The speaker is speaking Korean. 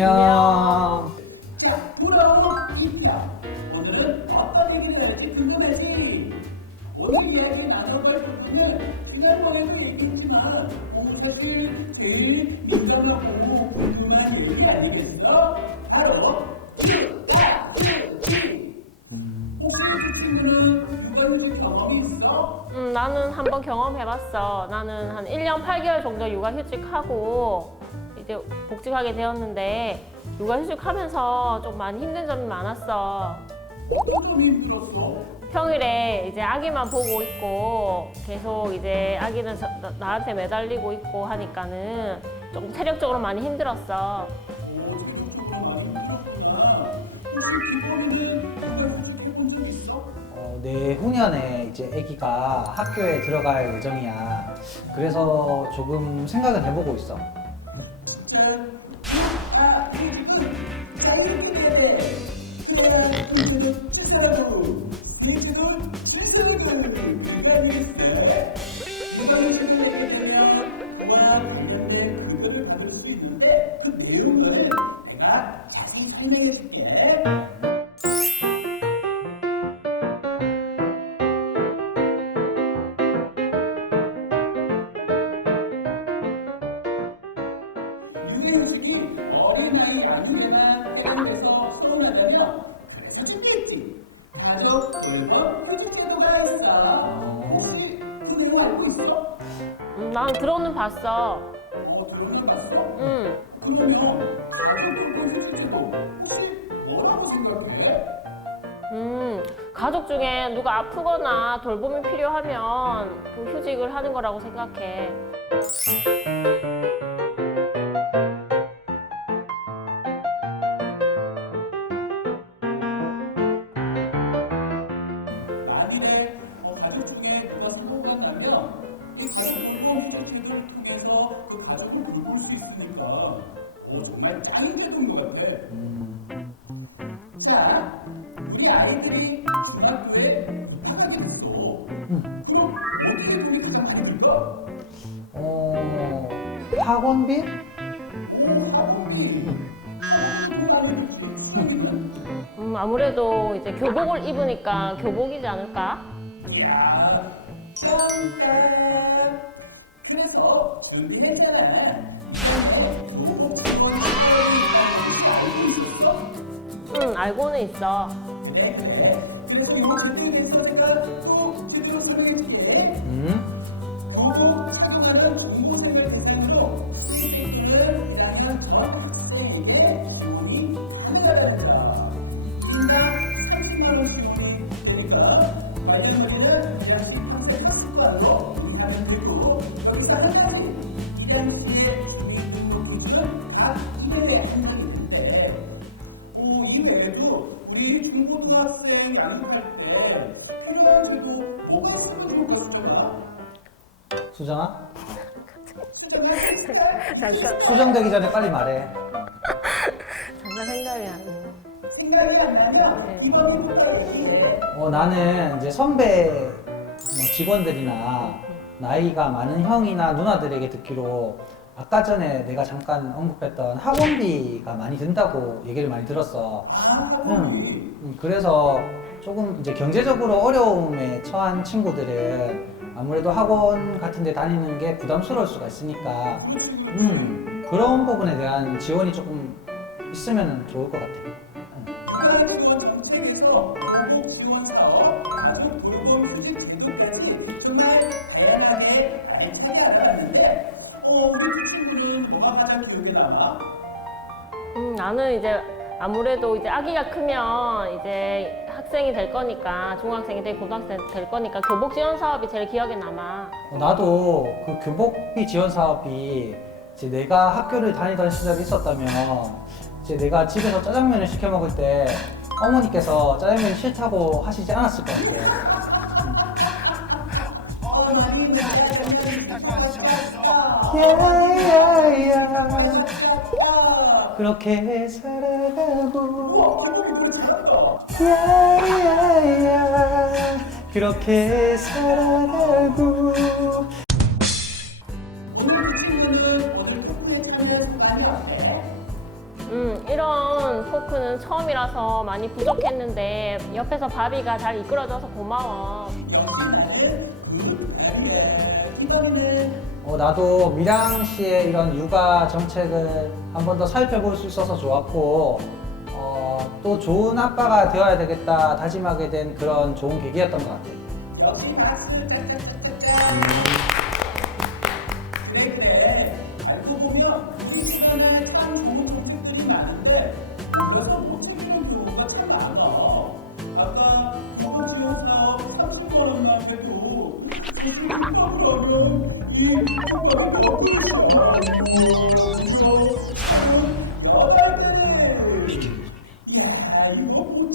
안녕. 자, 돌아온 이편. 오늘은 어떤 얘기를 할지 궁금하지? 오늘 이야기 나눠볼 부분은 지난번에도 얘기했지만 공부사실 제일 민감하고 궁금한 얘기 아니겠어? 바로. 혹시 그 친구는 육아휴직 경험이 있어? 음, 나는 한번 경험해봤어. 나는 한 1년 8개월 정도 육아휴직하고 이제 복직하게 되었는데 육아휴직하면서 좀 많이 힘든 점이 많았어. 어떤 점이 힘들었어? 평일에 이제 아기만 보고 있고 계속 이제 아기는 저- 나- 나한테 매달리고 있고 하니까는 좀 체력적으로 많이 힘들었어. 있어? 어, 내 후년에 이제 아기가 학교에 들어갈 예정이야. 그래서 조금 생각은 해보고 있어. 자, 아. 그래야 인생은 쓸사라고. 인생은 쓸사라고. 이거는 있어. 이거는 그들에게 되면 뭐야 있는데 그거를 받을 수 있는데 그 내용들은 내가 자세히 설명해 줄게. 유대인들이 어린아이 양육에만 사용해서 서운하다면 그래도 준비했지. 가족 돌봄 휴직 제도가 있어. 혹시 그 내용 알고 있어? 음, 난 들어는 봤어. 어, 들어는 봤어? 음, 그러면 가족 돌봄 휴직 제도 혹시 뭐라고 생각해? 음, 가족 중에 누가 아프거나 돌봄이 필요하면 그 휴직을 하는 거라고 생각해. 어, 짱인 제도인 것 같아. 자, 우리 아이들이 중학교에 입학하게 됐어. 그럼 어떻게 돈이 가장 많이 들까? 어, 학원비? 오, 학원비. 학원비 많이 들지. 음, 아무래도 이제 교복을 입으니까 교복이지 않을까? 이야, 깜짝. 그래서 준비했잖아. 알고는 있어. 그래서 이 빌딩 섹터가 또 제대로 설계시에 그리고 착용하는 이보생을 대상으로 빌딩 섹터를 지나면 전 학생에게 도움이 가능하답니다. 인당 30만 원씩 도움이 되니까 발견 머리는 대학생 3 0 0 0 0 0 0 0 0 0 0 0 0 0 0 0 0 0 외에도 우리 중고등학생 양육할 때 필요한 제도 뭐가 있으면 같아? 수정아? 잠깐, 수정되기 전에 빨리 말해. 잠깐 생각이 안 나. 생각이 안 나면 이번 기부가 얘기해. 어, 나는 이제 선배 뭐 직원들이나 나이가 많은 형이나 누나들에게 듣기로 아까 전에 내가 잠깐 언급했던 학원비가 많이 든다고 얘기를 많이 들었어. 아, 응. 음, 그래서 조금 이제 경제적으로 어려움에 처한 친구들은 아무래도 학원 같은 데 다니는 게 부담스러울 수가 있으니까 음, 그런 부분에 대한 지원이 조금 있으면 좋을 것 같아. 음. 하나의 지원 정책에서 보복 지원 사업, 가족 돌봄 휴직 제도까지 정말 다양하게 알차게 알아봤는데, 어, 우리 친구는 뭐가 가장 기억에 남아? 음, 나는 이제 아무래도 이제 아기가 크면 이제 학생이 될 거니까 중학생이 되고 고등학생이 될 거니까 교복 지원 사업이 제일 기억에 남아. 어, 나도 그 교복비 지원 사업이 이제 내가 학교를 다니던 시절이 있었다면 이제 내가 집에서 짜장면을 시켜 먹을 때 어머니께서 짜장면이 싫다고 하시지 않았을 것 같아. 어, 많이 나가 장난이 그렇게 살아가고. 야야야 그렇게 살아가고? 음, 이런 토크는 처음이라서 많이 부족했는데 옆에서 바비가 잘 이끌어줘서 고마워. 이번에는 어, 나도 미랑 씨의 이런 육아 정책을 한 번 더 살펴볼 수 있어서 좋았고, 어, 또 좋은 아빠가 되어야 되겠다 다짐하게 된 그런 좋은 계기였던 것 같아요. 역시 마스크 짝짝짝짝짝. 그래. 알고 보면 우리 시간에 참 좋은 소식들이 많은데 몰라서 못 챙기는 경우가 참 많아. 아까 이번 지원 사업 30만 원만 해도 굳이 입학하면 이 입학이 너무 여덟 배. 야, 이거